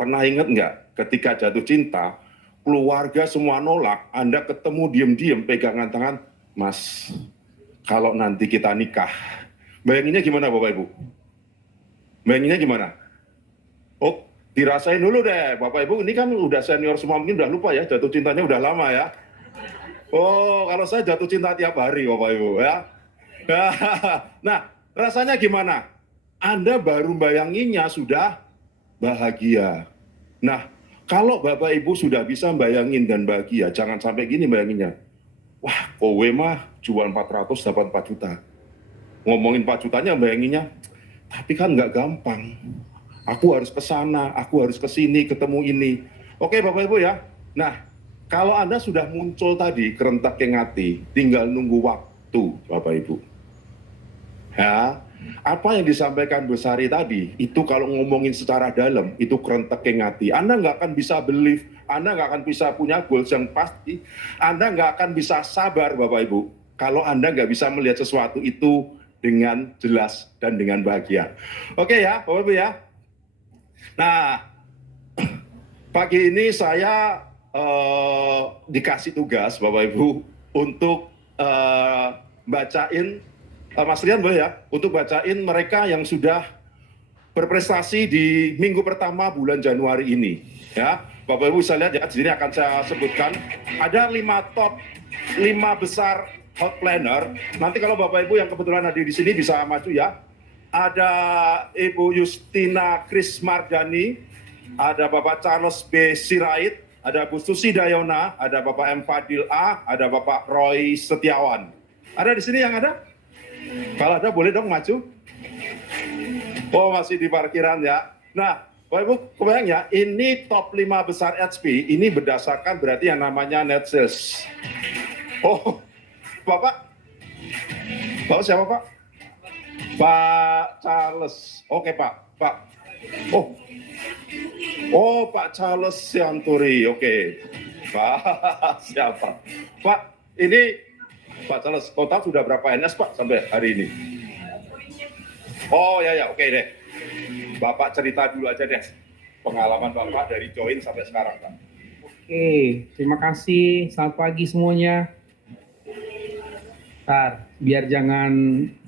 Pernah ingat nggak ketika jatuh cinta, keluarga semua nolak, Anda ketemu diem-diem pegangan tangan, Mas, kalau nanti kita nikah, bayanginnya gimana Bapak Ibu? Bayanginnya gimana? Oh, dirasain dulu deh, Bapak Ibu. Ini kan udah senior semua, mungkin udah lupa ya, jatuh cintanya udah lama ya. Oh, kalau saya jatuh cinta tiap hari, Bapak Ibu ya. Nah, rasanya gimana? Anda baru bayanginnya sudah bahagia. Nah, kalau Bapak Ibu sudah bisa bayangin dan bahagia, jangan sampai gini bayanginnya. Wah, kowe mah jual 400 dapat 4 juta. Ngomongin 4 jutanya bayanginnya, tapi kan nggak gampang. Aku harus ke sana, aku harus ke sini, ketemu ini. Oke Bapak Ibu ya. Nah, kalau Anda sudah muncul tadi kerenteking hati, tinggal nunggu waktu Bapak Ibu. Ya, apa yang disampaikan Bu Sari tadi, itu kalau ngomongin secara dalam, itu kerenteking hati. Anda nggak akan bisa believe, Anda nggak akan bisa punya goals yang pasti, Anda nggak akan bisa sabar Bapak Ibu, kalau Anda nggak bisa melihat sesuatu itu dengan jelas dan dengan bahagia. Oke ya, Bapak Ibu ya. Nah, pagi ini saya dikasih tugas Bapak Ibu untuk bacain, Mas Rian boleh ya, untuk bacain mereka yang sudah berprestasi di minggu pertama bulan Januari ini. Ya, Bapak Ibu bisa lihat ya, di sini akan saya sebutkan ada 5 besar hot planner. Nanti kalau Bapak Ibu yang kebetulan ada di sini bisa maju ya. Ada Ibu Justina Krismardani, ada Bapak Charles B. Sirait, ada Bu Susi Dayona, ada Bapak M. Fadil A, ada Bapak Roy Setiawan. Ada di sini yang ada? Kalau ada boleh dong maju. Oh masih di parkiran ya. Nah Bapak Ibu kebayang ya, ini top 5 besar HP, ini berdasarkan berarti yang namanya net sales. Oh Bapak siapa Pak? Pak Charles. Oke Pak. Oh Pak Charles Sianturi. Oke. Pak siapa? Pak ini Pak Charles, total sudah berapa NS Pak sampai hari ini? Oh ya oke deh. Bapak cerita dulu aja deh pengalaman Bapak dari join sampai sekarang Pak. Oke, terima kasih. Selamat pagi semuanya. Ntar, biar jangan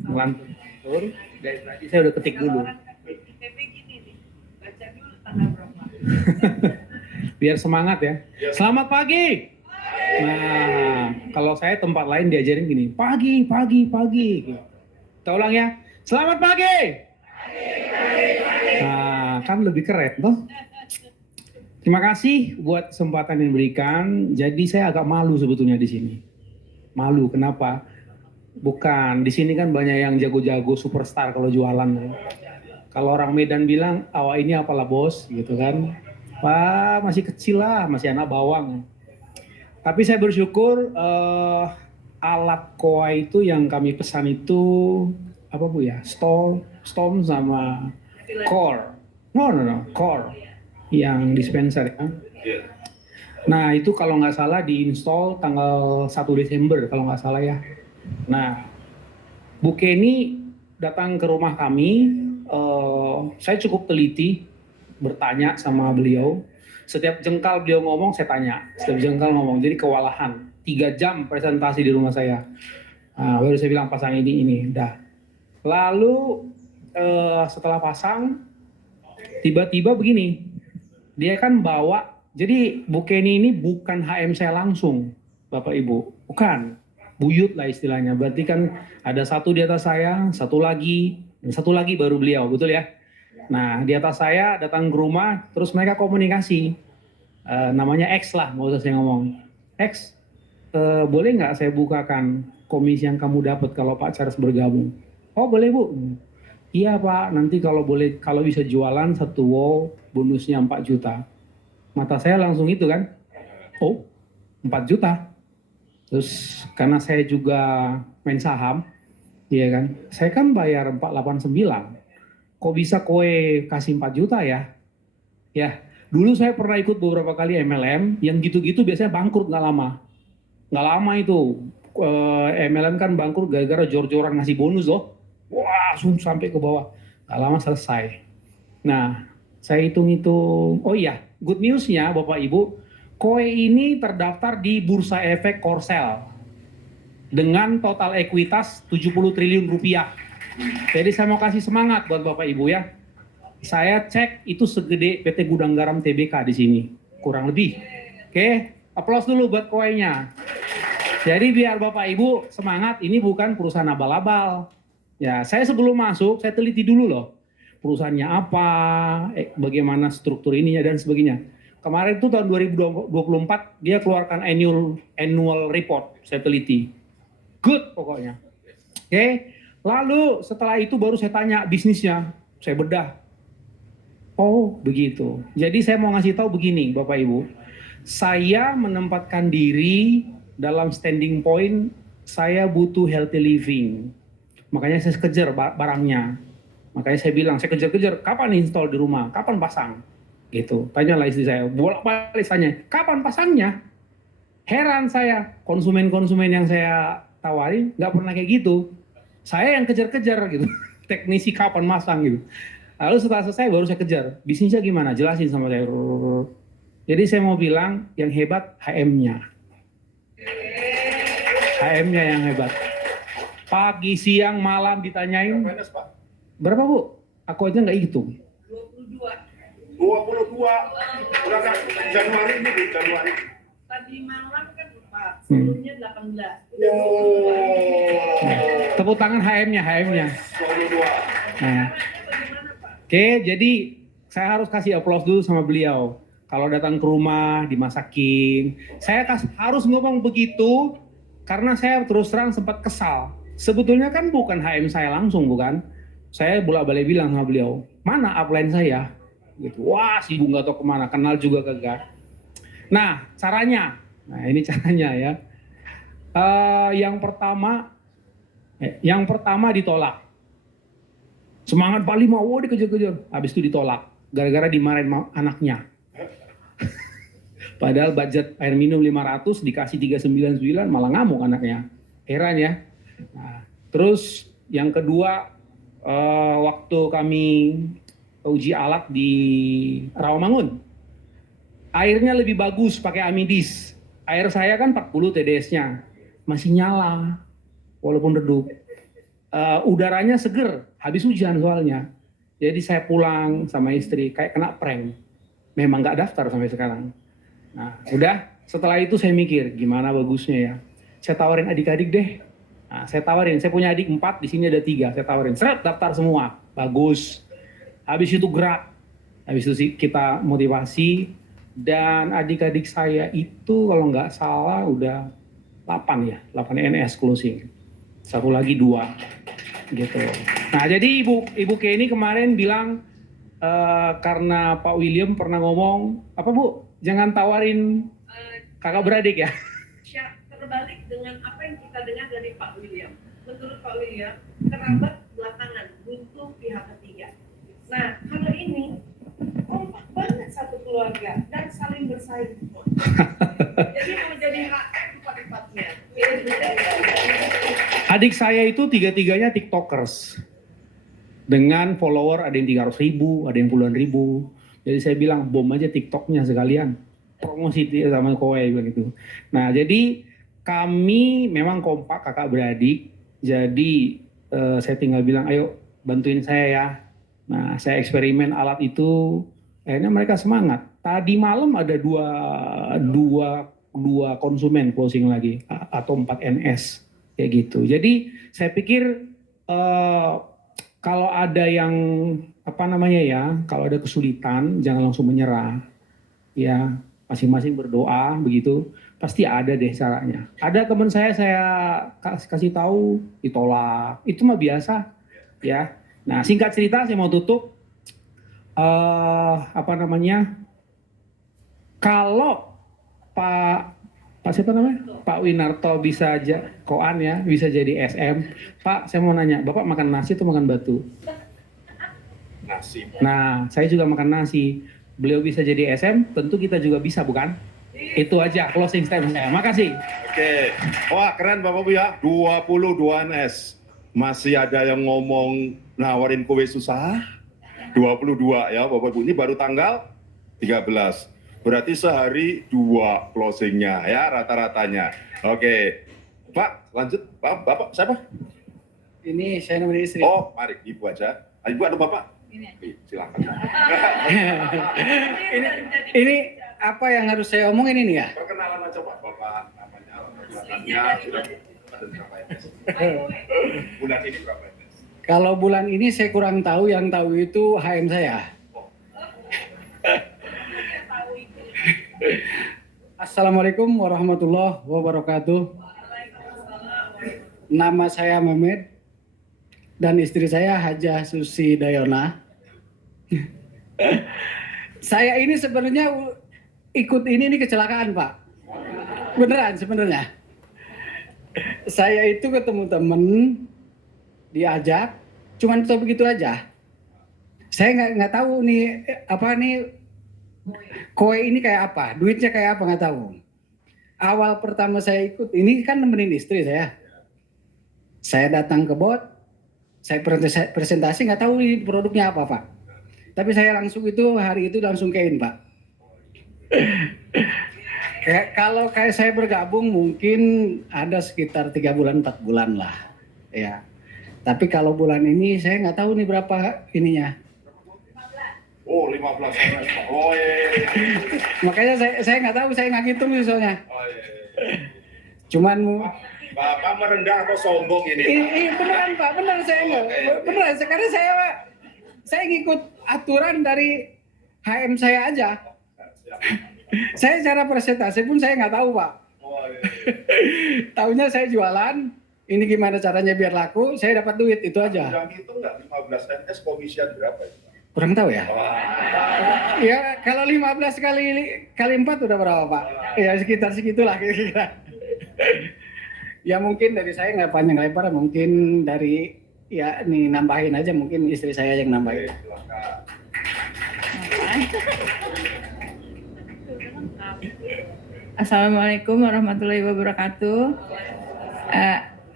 ngelantur. Dari tadi saya udah ketik dulu. Biar semangat ya. Selamat pagi. Nah, kalau saya tempat lain diajarin gini, pagi. Kita ulang ya. Selamat pagi. Nah, kan lebih keren toh. Terima kasih buat kesempatan yang diberikan. Jadi saya agak malu sebetulnya di sini. Malu, kenapa? Bukan, di sini kan banyak yang jago-jago superstar kalau jualan. Kalau orang Medan bilang, awak ini apalah bos, gitu kan. Wah, masih kecil lah, masih anak bawang. Tapi saya bersyukur alat koa itu yang kami pesan itu apa Bu ya? Storm sama core. No, core yang dispenser ya. Nah, itu kalau nggak salah diinstal tanggal 1 Desember kalau nggak salah ya. Nah, Bu Kenny datang ke rumah kami, saya cukup teliti bertanya sama beliau. Setiap jengkal beliau ngomong, saya tanya. Setiap jengkal ngomong, jadi kewalahan. 3 jam presentasi di rumah saya. Nah, baru saya bilang pasang ini, dah. Lalu setelah pasang, tiba-tiba begini. Dia kan bawa, jadi Bu Kenny ini bukan HM saya langsung, Bapak Ibu. Bukan, buyut lah istilahnya. Berarti kan ada satu di atas saya, satu lagi, dan satu lagi baru beliau, betul ya? Nah, di atas saya datang ke rumah, terus mereka komunikasi. Namanya X lah, nggak usah saya ngomong. X, boleh nggak saya bukakan komisi yang kamu dapat kalau Pak Charles bergabung? Oh boleh Bu. Iya Pak, nanti kalau boleh, kalau bisa jualan 1 wow, bonusnya 4 juta. Mata saya langsung itu kan, oh 4 juta. Terus karena saya juga main saham, iya kan, saya kan bayar 489. Kok bisa kowe kasih 4 juta ya? Ya, dulu saya pernah ikut beberapa kali MLM, yang gitu-gitu biasanya bangkrut nggak lama. Nggak lama itu, MLM kan bangkrut gara-gara jor-joran ngasih bonus loh. Wah, langsung sampai ke bawah. Nggak lama selesai. Nah, saya hitung-hitung, oh iya, good news-nya Bapak Ibu, kowe ini terdaftar di Bursa Efek Korsel dengan total ekuitas 70 triliun rupiah. Jadi saya mau kasih semangat buat Bapak Ibu ya. Saya cek itu segede PT Gudang Garam TBK di sini, kurang lebih. Oke, aplaus dulu buat koenya. Jadi biar Bapak Ibu semangat, ini bukan perusahaan abal-abal. Ya, saya sebelum masuk, saya teliti dulu loh. Perusahaannya apa, bagaimana struktur ininya dan sebagainya. Kemarin itu tahun 2024 dia keluarkan annual report, saya teliti. Good pokoknya. Oke. Lalu setelah itu baru saya tanya bisnisnya, saya bedah. Oh begitu. Jadi saya mau ngasih tahu begini Bapak Ibu, saya menempatkan diri dalam standing point, saya butuh healthy living. Makanya saya kejar barangnya. Makanya saya bilang, saya kejar-kejar, kapan install di rumah, kapan pasang? Gitu. Tanyalah istri saya, bolak-balik tanya, kapan pasangnya? Heran saya, konsumen-konsumen yang saya tawari nggak pernah kayak gitu. Saya yang kejar-kejar gitu, teknisi kapan masang gitu. Lalu setelah selesai baru saya kejar, bisnisnya gimana? Jelasin sama saya. Jadi saya mau bilang yang hebat HM-nya. HM-nya yang hebat. Pagi, siang, malam ditanyain. Berapa Bu? Aku aja nggak hitung. 22. Berangkat Januari ini, Januari. Tadi malam kan 4, sebelumnya 18. Tepuk tangan HM-nya. 22. Nah. Oke, jadi saya harus kasih aplaus dulu sama beliau. Kalau datang ke rumah, dimasakin. Saya harus ngomong begitu, karena saya terus terang sempat kesal. Sebetulnya kan bukan HM saya langsung, bukan? Saya bolak-balik bilang sama beliau, mana upline saya? Gitu. Wah, sibuk nggak tahu kemana, kenal juga kagak. Nah, caranya. Nah, ini caranya ya. Yang pertama ditolak. Semangat Pak Lima, oh dikejar-kejar. Habis itu ditolak. Gara-gara dimarahin anaknya. Padahal budget air minum 500 dikasih 399 malah ngamuk anaknya. Heran ya. Nah, terus yang kedua, waktu kami uji alat di Rawamangun, airnya lebih bagus pakai Amidis. Air saya kan 40 TDS-nya, masih nyala walaupun redup. Udaranya seger, habis hujan soalnya. Jadi saya pulang sama istri kayak kena prank. Memang nggak daftar sampai sekarang. Nah, udah setelah itu saya mikir gimana bagusnya ya. Saya tawarin adik-adik deh. Nah, saya punya adik 4, di sini ada 3. Saya tawarin, seret daftar semua, bagus. Habis itu gerak, habis itu kita motivasi. Dan adik-adik saya itu kalau nggak salah udah 8 NS closing. satu lagi 2 gitu. Nah jadi Ibu Kenny kemarin bilang karena Pak William pernah ngomong apa Bu, jangan tawarin kakak beradik ya. Terbalik dengan apa yang kita dengar dari Pak William. Menurut Pak William, kerabat belakangan butuh pihak ketiga. Nah, kalau ini kompak banget satu keluarga dan saling bersaing semua. Jadi mau jadi HM empat-empatnya. Adik saya itu 3-3-nya TikTokers. Dengan follower ada yang 300.000, ada yang puluhan ribu. Jadi saya bilang bom aja TikToknya sekalian. Promosi sama kowe begitu. Nah jadi kami memang kompak kakak beradik. Jadi saya tinggal bilang ayo bantuin saya ya. Nah saya eksperimen alat itu. Akhirnya mereka semangat. Tadi malam ada dua konsumen closing lagi atau 4 NS kayak gitu. Jadi saya pikir kalau ada yang apa namanya ya, kalau ada kesulitan jangan langsung menyerah. Ya, masing-masing berdoa begitu, pasti ada deh caranya. Ada teman saya kasih tahu ditolak. Itu mah biasa ya. Nah, singkat cerita saya mau tutup apa namanya? Kalau Pak siapa namanya? Pak Winarto bisa koan ya, bisa jadi SM. Pak, saya mau nanya, Bapak makan nasi atau makan batu? Nasi. Nah, saya juga makan nasi. Beliau bisa jadi SM, tentu kita juga bisa, bukan? Itu aja closing statement saya. Makasih. Oke. Wah, keren Bapak Bu ya. 22 NS. Masih ada yang ngomong nawarin kue susah. 22 ya Bapak Bu. Ini baru tanggal 13. Berarti sehari 2 closingnya ya rata-ratanya. Oke, Pak lanjut. Bapak siapa? Ini saya namanya istri. Oh, mari Ibu aja. Ibu atau Bapak? Ini. Silakan. ini apa yang harus saya omongin ini ya? Perkenalan aja Pak. Bapak namanya, belakangnya sudah berapa NS? Bulan ini berapa NS? Kalau bulan ini saya kurang tahu, yang tahu itu HM saya. Assalamualaikum warahmatullahi wabarakatuh. Nama saya Mehmet dan istri saya Hajah Susi Dayona. Saya ini sebenarnya ikut ini kecelakaan Pak. Beneran sebenarnya. Saya itu ketemu temen, diajak, cuman itu begitu aja. Saya nggak tahu nih apa nih. Koe ini kayak apa, duitnya kayak apa nggak tahu. Awal pertama saya ikut ini kan nemenin istri saya. Saya datang ke bot, saya presentasi nggak tahu ini produknya apa Pak. Tapi saya langsung itu hari itu langsung kein Pak. Kalau kayak saya bergabung mungkin ada sekitar 3 bulan 4 bulan lah, ya. Tapi kalau bulan ini saya nggak tahu nih berapa ininya. Oh, 15 NS. Oh iya. Makanya saya nggak tahu, saya nggak ngitung soalnya. Oh iya. Cuman Bapak merendah atau sombong ini? beneran Pak, bener saya nggak, beneran. Sekarang saya ngikut aturan dari HM saya aja. Saya cara presentasi pun saya nggak tahu Pak. Oh, iya. Taunya saya jualan, ini gimana caranya biar laku, saya dapat duit itu aja. Udah ngitung nggak 15 NS komisian berapa ya? Kurang tahu ya. Wah. Ya kalau 15 kali 4 udah berapa Pak? Ya sekitar segitulah kira-kira. Ya mungkin dari saya nggak panjang lebar, mungkin dari ya nih nambahin aja, mungkin istri saya yang nambahin. Silakan. Assalamualaikum warahmatullahi wabarakatuh.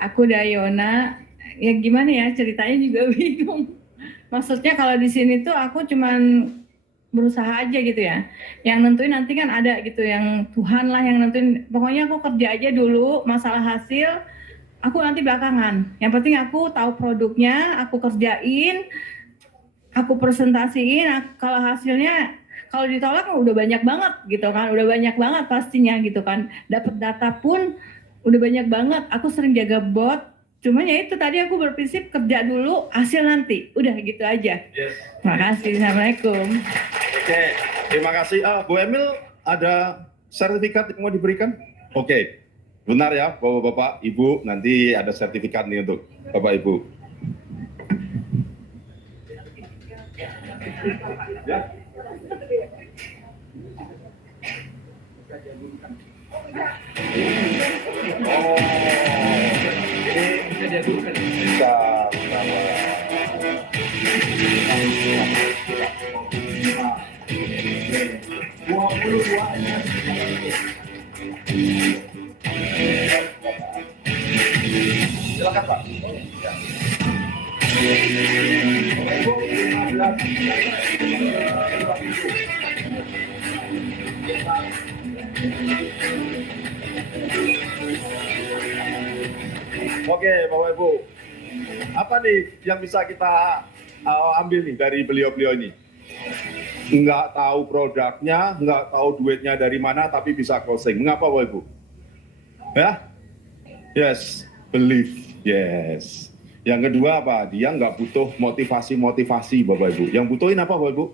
Aku Dayona. Ya gimana ya ceritanya juga bingung. Maksudnya kalau di sini tuh aku cuman berusaha aja gitu ya. Yang nentuin nanti kan ada gitu, yang Tuhan lah yang nentuin. Pokoknya aku kerja aja dulu, masalah hasil aku nanti belakangan. Yang penting aku tahu produknya, aku kerjain, aku presentasiin. Kalau hasilnya kalau ditolak udah banyak banget gitu kan, udah banyak banget pastinya gitu kan. Dapat data pun udah banyak banget. Aku sering jaga bot. Cuman ya itu tadi aku berprinsip kerja dulu, hasil nanti. Udah gitu aja. Yes. Terima kasih. Assalamualaikum. Oke, terima kasih. Bu Emil, ada sertifikat yang mau diberikan? Oke, Benar ya, Bapak-bapak, Ibu, nanti ada sertifikat nih untuk Bapak Ibu. Ya. Oh, ini bisa silakan Pak. Oke, Bapak Ibu. Apa nih yang bisa kita ambil nih dari beliau-beliau ini? Nggak tahu produknya, nggak tahu duitnya dari mana, tapi bisa closing. Mengapa, Bapak Ibu? Ya? Yes, believe. Yes. Yang kedua apa? Dia nggak butuh motivasi-motivasi, Bapak Ibu. Yang butuhin apa, Bapak Ibu?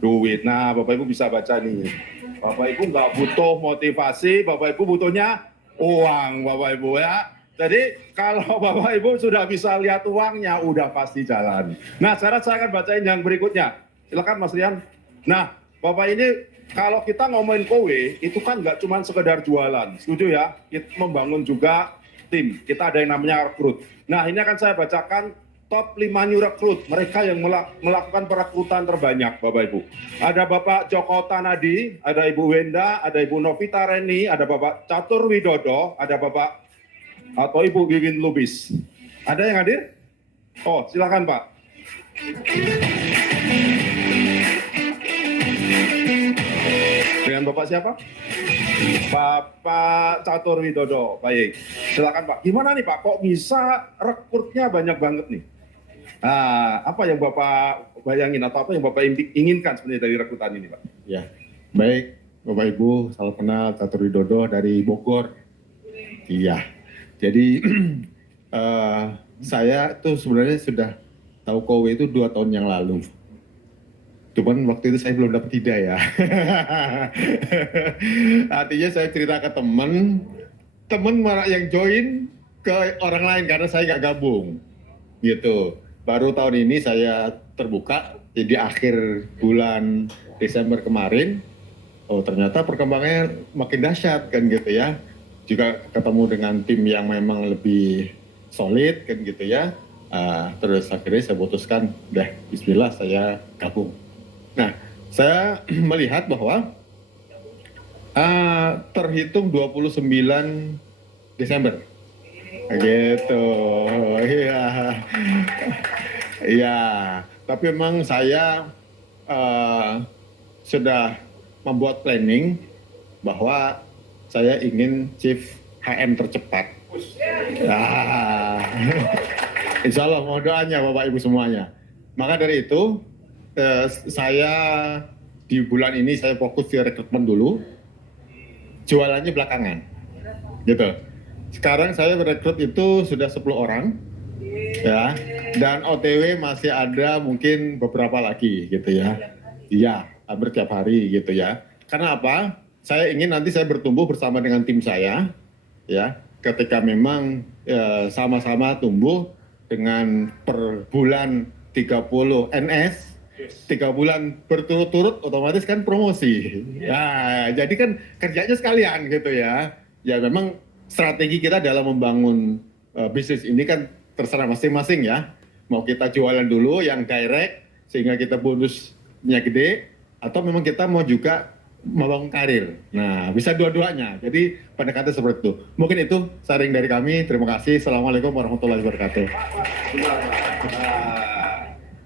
Duit. Nah, Bapak Ibu bisa baca nih. Bapak Ibu nggak butuh motivasi, Bapak Ibu butuhnya uang, Bapak Ibu ya. Jadi kalau Bapak Ibu sudah bisa lihat uangnya, udah pasti jalan. Nah, sekarang saya akan bacain yang berikutnya. Silakan Mas Rian. Nah, Bapak ini kalau kita ngomongin kowe, itu kan nggak cuma sekedar jualan. Setuju ya? Kita membangun juga tim. Kita ada yang namanya rekrut. Nah, ini akan saya bacakan top 5 new rekrut. Mereka yang melakukan perekrutan terbanyak, Bapak Ibu. Ada Bapak Joko Tanadi, ada Ibu Wenda, ada Ibu Novita Reni, ada Bapak Catur Widodo, ada Bapak atau Ibu Wiwin Lubis. Ada yang hadir? Oh, silakan Pak. Dengan Bapak siapa? Bapak Catur Widodo. Baik, silakan Pak. Gimana nih Pak, kok bisa rekrutnya banyak banget nih? Nah, apa yang Bapak bayangin atau apa yang Bapak inginkan sebenarnya dari rekrutan ini Pak? Ya, baik Bapak Ibu, salam kenal, Catur Widodo dari Bogor. Iya, jadi saya tuh sebenarnya sudah tahu kowe itu 2 tahun yang lalu. Cuman waktu itu saya belum dapat hidayah. Artinya saya cerita ke teman malah yang join ke orang lain karena saya nggak gabung. Gitu. Baru tahun ini saya terbuka, jadi akhir bulan Desember kemarin, oh ternyata perkembangannya makin dahsyat kan gitu ya. Juga ketemu dengan tim yang memang lebih solid kan gitu ya. Terus akhirnya saya putuskan, udah bismillah saya gabung. Nah, saya melihat bahwa terhitung 29 Desember. Gitu, iya. Iya, tapi memang saya sudah membuat planning bahwa saya ingin Chief HM tercepat. Insya Allah, mohon doanya Bapak Ibu semuanya. Maka dari itu, saya di bulan ini saya fokus di rekrutmen dulu, jualannya belakangan. Gitu. Sekarang saya merekrut itu sudah 10 orang, ya, dan OTW masih ada mungkin beberapa lagi, gitu ya. Iya, hampir tiap hari, gitu ya. Karena apa? Saya ingin nanti saya bertumbuh bersama dengan tim saya, ya. Ketika memang sama-sama tumbuh dengan per bulan 30 NS, 3 bulan berturut-turut, otomatis kan promosi. Ya, jadi kan kerjanya sekalian, gitu ya. Ya memang strategi kita dalam membangun bisnis ini kan terserah masing-masing ya. Mau kita jualan dulu yang direct sehingga kita bonusnya gede, atau memang kita mau juga membangun karir. Nah, bisa dua-duanya. Jadi pendekatan seperti itu. Mungkin itu sharing dari kami. Terima kasih. Assalamualaikum warahmatullahi wabarakatuh.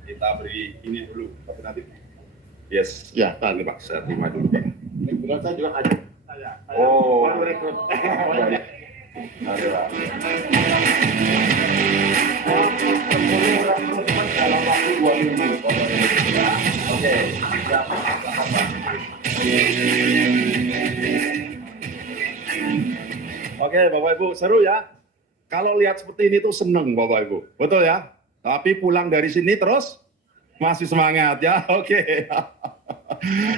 Kita beri ini dulu, tapi nanti. Yes. Ya, Ini Pak, saya terima dulu Pak. kebetulan saya juga ada. Oh. baru rekrut. Baik. Ayo, Pak. Dalam waktu 2 minggu. Oke. Oke, Bapak Ibu, seru ya. Kalau lihat seperti ini tuh seneng Bapak Ibu, betul ya. Tapi pulang dari sini terus masih semangat ya. Oke.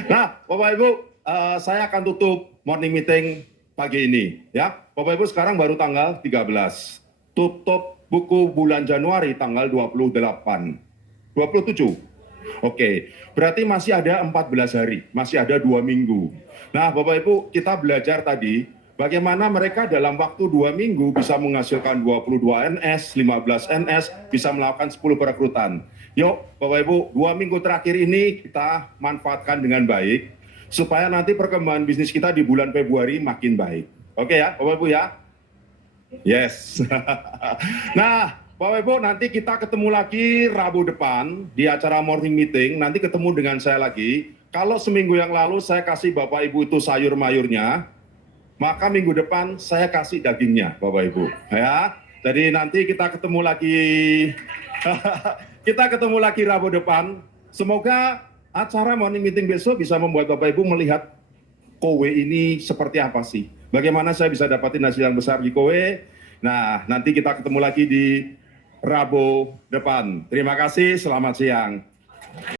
Nah, Bapak Ibu, saya akan tutup morning meeting pagi ini ya. Bapak Ibu sekarang baru tanggal 13. Tutup buku bulan Januari tanggal 27. Oke, berarti masih ada 14 hari, masih ada 2 minggu. Nah, Bapak Ibu, kita belajar tadi bagaimana mereka dalam waktu 2 minggu bisa menghasilkan 22 NS, 15 NS, bisa melakukan 10 perekrutan. Yuk, Bapak Ibu, 2 minggu terakhir ini kita manfaatkan dengan baik, supaya nanti perkembangan bisnis kita di bulan Februari makin baik. Oke ya, Bapak Ibu ya? Yes. Nah, Bapak Ibu, nanti kita ketemu lagi Rabu depan di acara morning meeting. Nanti ketemu dengan saya lagi. Kalau seminggu yang lalu saya kasih Bapak Ibu itu sayur mayurnya, maka minggu depan saya kasih dagingnya, Bapak Ibu. Ya, jadi nanti kita ketemu lagi. Kita ketemu lagi Rabu depan. Semoga acara morning meeting besok bisa membuat Bapak Ibu melihat kowe ini seperti apa sih. Bagaimana saya bisa dapatin hasil yang besar di kowe. Nah, nanti kita ketemu lagi di Rabu depan. Terima kasih, selamat siang.